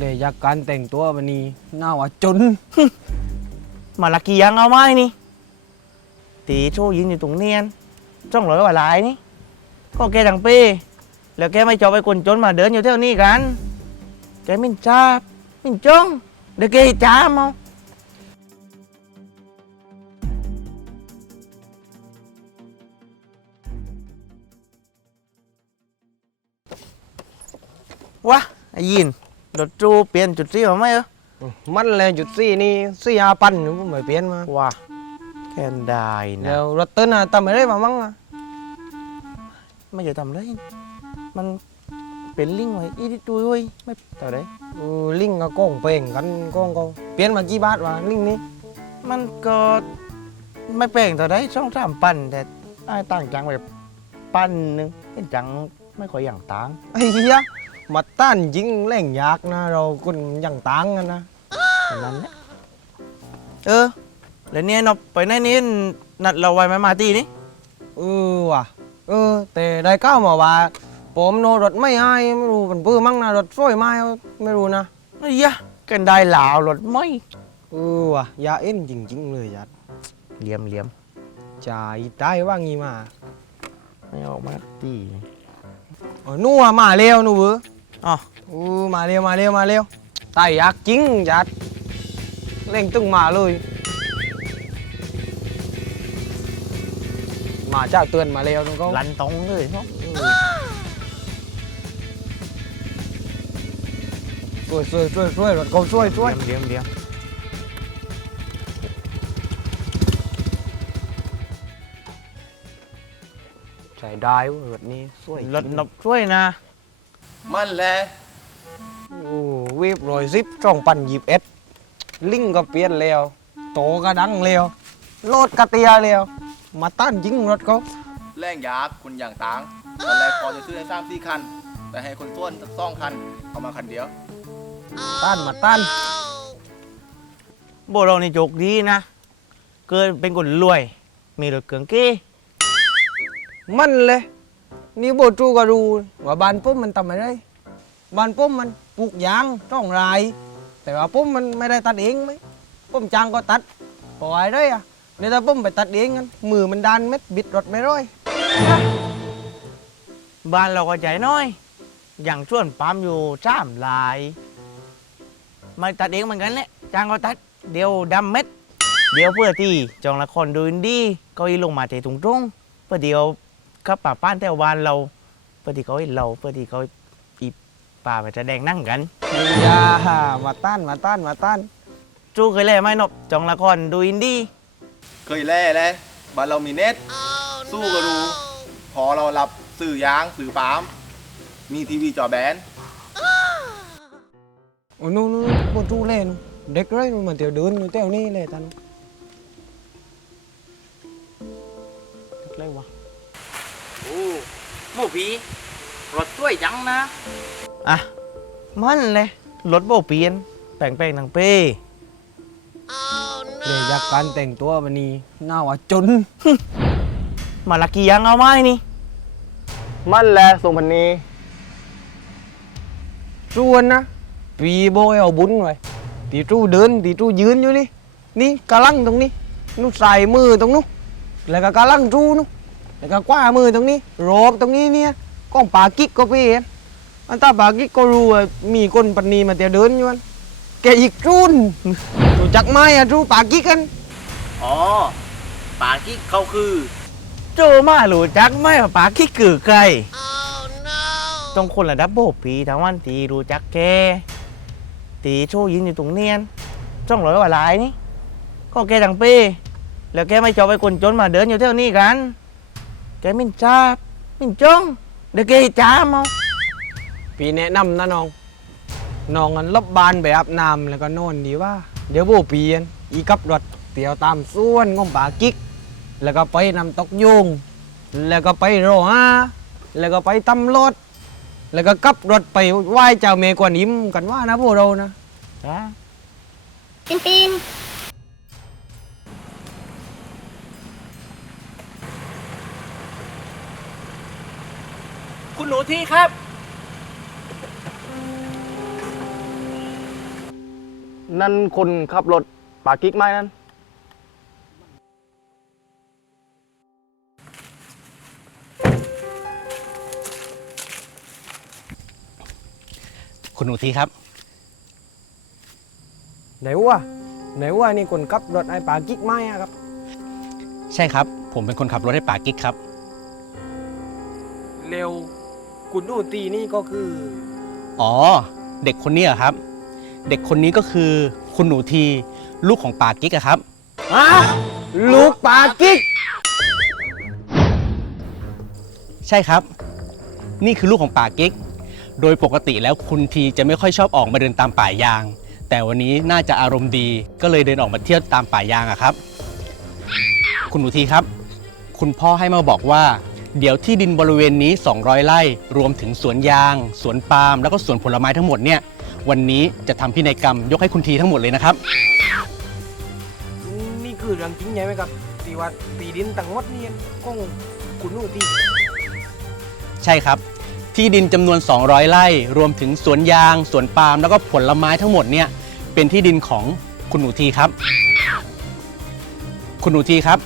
เลยจากการแต่งตัววันนี้หน้าว่าจน มาลักกี้ยังเอาไหมนี่ตีโชว์ยืนอยู่ตรงเนียนจ้องร้อยกว่าหลายนี่ ก็แกดังเป้แล้วแกไม่จอบไปคนจนมาเดินอยู่เท่านี้กัน แกมินจ้าบมินจ้องเดี๋ยวแกจ้ามเอาวะไอ้ยิน รถจูเปลี่ยนจุดที่มาไหมเออมันเลยจุดสี่นี่สี่ห้าพันอยู่ผมไม่เปลี่ยนมาว้าแค่ได้นะเดี๋ยวรถเต้นน่ะทำอะไรมามั่งอะไม่จะทำเลยมันเป็นลิงไว้อีดิดูเว้ยไม่ต่อได้ เออลิงก็โก้งเป่งกันโก้งก็เปลี่ยนมากี่บาทวะลิงนี้มันก็ไม่แปลงต่อได้ช่องสามปันแต่ไอ้ต่างจังแบบปันหนึงเป็นจังไม่ค่อยอย่างต่าง ไอ้เหี้ย มาต้านยิงแรงยากนะ เราคนอย่างต่างกันนะแบบนั้นแหละเออ แล้วเนี่ยเนาะไปไหนนี่นัดเราไว้ไหมมาตีนี่เออว่ะ เออ แต่ได้ก้าวมาว่า ผมโนรถไม่ให้ไม่รู้เป็นปื้อมั่งนะรถช่วยไม่ไม่รู้นะไอ้ยะกันได้หลาวรถไม่เออว่ะยาเอ็นจริง ๆ เลยยัดเหลี่ยมเหลี่ยมจ่ายได้ว่างี้มา ไม่ออกมาตีเออนู่นอะมาเร็วนู่นเว้ยอ๋ อเออมาเร็วมาเร็วมาเร็วตายยากจริงยัดเร่งตึงมาเลย มาเจ้าเตือนมาเร็วนุ้งก็ลันตรงเลยเนาะช่วยช่วยช่วยช่วยรถเขาช่วยช่วยเหลี่ยมเหลี่ยมใช้ได้เว้ยรถนี้ช่วยรถนบช่วยนะ มันแหละโอ้วีบรอยซิปช่องปันหยิบเอ็ดลิงก็เปลี่ยนแล้ว โตก็ดังแล้วโลดกระเตียแล้ว มาต้านยิงรถเขาแรงยากคุณอย่างต่างตอนแรกพอจะซื้อให้สามสี่คัน แต่ให้คนส่วนสักสองคัน เอามาคันเดียว ต้านมาต้าน โบเรานี่โจกดีนะ เกิดเป็นคนรวย มีรถเกืองกี้ มันเลย นี่โบจูก็รู้ว่าบ้านผมมันทำอะไรบ้านผมมันปลูกยางต้องราย แต่ว่าผมมันไม่ได้ตัดเองไหมผมจ้างก็ตัดปล่อยได้อะเดี๋ยถ้าผมไปตัดเองกันมือมันดานเม็ดบิดรถไม่ร้อยบ้านเราก็ใจน้อย อย่างช่วนปั๊มอยู่จ้ามลาย ไม่ตัดเองเหมือนกันแหละจ้างก็ตัดเดี๋ยวดำเม็ด เดี๋ยวเพื่อที่จองละครดูอินดี้ก็อีลงมาเตะตรงตรงๆเพื่อเดี๋ยว กับป่าป้านแถวบ้านเราเพื่อที่เขาเห็นเราเพื่อที่เขาอีป่าไปแสดงนั่งกันอย่ามาต้านมาต้านมาต้านจู้เคยเล่นไหมนบจองละครดูอินดี้เคยแล่เลยบ้านเรามีเน็ตสู้ก็รู้พอเรารับสื่อยางสื่อปาล์มมีทีวีจอแบนโอ้นู่นนู่นโบจูเล่นเด็กเลยมันเตียวเดินอยู่แถวนี้เลยท่านอะไรวะโอ้ โมผีรถช่วยจังนะ อะ มันเลยรถโบเปลี่ยนแปลงแปลงทางเป้เลยจากการแต่งตัววันนี้หน้าว่าจน มาลักกี้ยังเอาไหมนี่ มันแหละสมพันนีส่วนนะ ปีโบยเอาบุญไว้ตีจู้เดินตีจู้ยืนอยู่นี่ นี่กะลังตรงนี้ นู่นใส่มือตรงนู้นแล้วก็กะลังจู้นู้น แล้วก็คว้ามือตรงนี้โรบตรงนี้เนี่ยก้องปากิ๊กก็พี่เห็นอันตาปากิ๊กก็รู้ว่ามีคนปันนีมาเตียวเดินอยู่มันแกอีกจูนรู้จักไหมอะจู้ปากิ๊กกันอ๋อปากิ๊กเขาคือโจมาหรูจักไหมว่าป๋าขี้กือไกลต้องคนระดับโบปีทั้งวันตีรู้จักแกตีโชว์ยืนอยู่ตรงเนียนจ้องร้อยกว่าหลายนี่ก็แกดังเป้แล้วแกไม่จอบไปคนจนมาเดินอยู่เท่านี้กัน แกมินจ้าบมินจ้องเดี๋ยวแกจ้ามเอาพี่แนะนำนะน้อง น้องกันลบบานไปอาบน้ำแล้วก็นอนดีว่า เดี๋ยวโบเปลี่ยนอีกับรถเตียวตามส่วนงอมปากิก แล้วก็ไปนำตกยุงแล้วก็ไปโรฮาแล้วก็ไปตำรถแล้วก็กลับรถไปไหว้เจ้าเมกวนอิมกันว่านะพวกเรานะ จ้า ปินปิน คุณหนูที่ครับ นั่นคนขับรถปากิ๊กไหมนั่น คุณหนูทีครับ ไหนว่าไหนว่านี่คนขับรถไอ้ปากิ๊กไม้อะครับ ใช่ครับ ผมเป็นคนขับรถให้ป่ากิ๊กครับ เร็ว คุณดูตีนี่ก็คือ อ๋อ เด็กคนนี้เหรอครับ เด็กคนนี้ก็คือคุณหนูทีลูกของป่ากิ๊กอะครับอะลูกปากิ๊ก ใช่ครับ นี่คือลูกของป่ากิ๊ก โดยปกติแล้วคุณทีจะไม่ค่อยชอบออกมาเดินตามป่ายาง แต่วันนี้น่าจะอารมณ์ดีก็เลยเดินออกมาเที่ยวตามป่ายางอะครับ คุณหนูทีครับ คุณพ่อให้มาบอกว่า เดี๋ยวที่ดินบริเวณนี้ 200 ไร่ รวมถึงสวนยาง สวนปาล์มแล้วก็สวนผลไม้ทั้งหมดเนี่ยวันนี้จะทำพินัยกรรมยกให้คุณทีทั้งหมดเลยนะครับ นี่คือเรื่องจริงใช่ไหมครับตีว่าตีดินต่างหมดนี่ก็คุณดูตีใช่ครับ ที่ดินจำนวน 200 ไร่ รวมถึงสวนยาง สวนปาล์มแล้วก็ผลไม้ทั้งหมดเนี่ยเป็นที่ดินของคุณหนูทีครับ คุณหนูทีครับ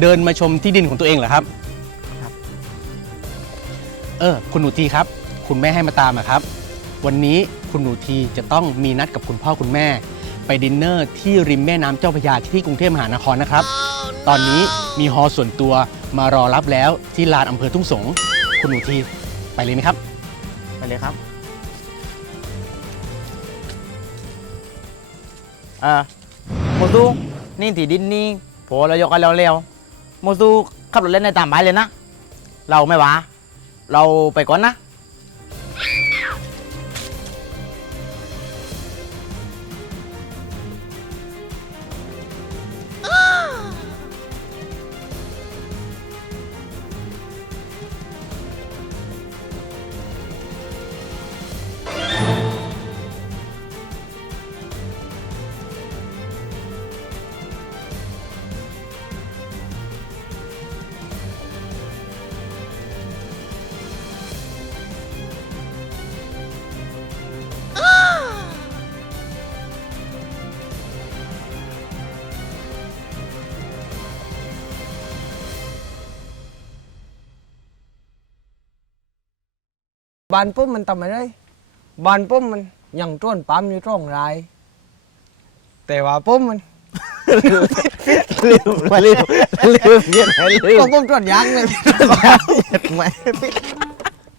เดินมาชมที่ดินของตัวเองเหรอครับ เออ คุณหนูทีครับ คุณแม่ให้มาตามอะครับ วันนี้คุณหนูทีจะต้องมีนัดกับคุณพ่อคุณแม่ ไปดินเนอร์ที่ริมแม่น้ำเจ้าพระยาที่กรุงเทพมหานครนะครับ ตอนนี้มีฮอส่วนตัวมารอรับแล้วที่ลานอำเภอทุ่งสง คุณหนูทีไปเลยไหมครับ ไปเลยครับเออโมซูนี่ตีดินนี่พอเรายกกันแล้วแล้วโมซูขับรถเล่นในตามไปเลยนะ เราไม่ว่า เราไปก่อนนะ บ้านปุ๊มมันทำอะไรบ้านปุ๊มมันยังต้นปั๊มอยู่ตรงไรแต่ว่าปุ๊มมันลืมมาลืมลืมเย็นไหนลืมก็ปุ๊มต้นยางเลยไม่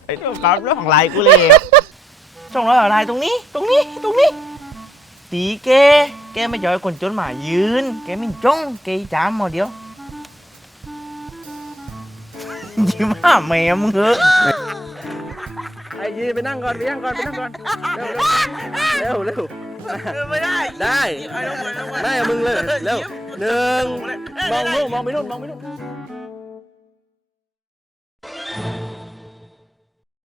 ไอ้ตัวกราฟเรื่องของลายกูเลยช่องเราอะไรตรงนี้ ตรงนี้ตรงนี้ตีแกแกไม่ยอยคนจนหมายืน แกไม่จ้องแกจามมาเดียวยิ้มห้าแม่มึงเหอะไอ้ ยีไปนั่งก่อนไปนั่งก่อนไปนั่งก่อนเร็วเร็วเร็วไม่ได้ได้ได้มึงเลยเร็วหนึ่งมองนู่นมองไปนู่นมองไปนู่น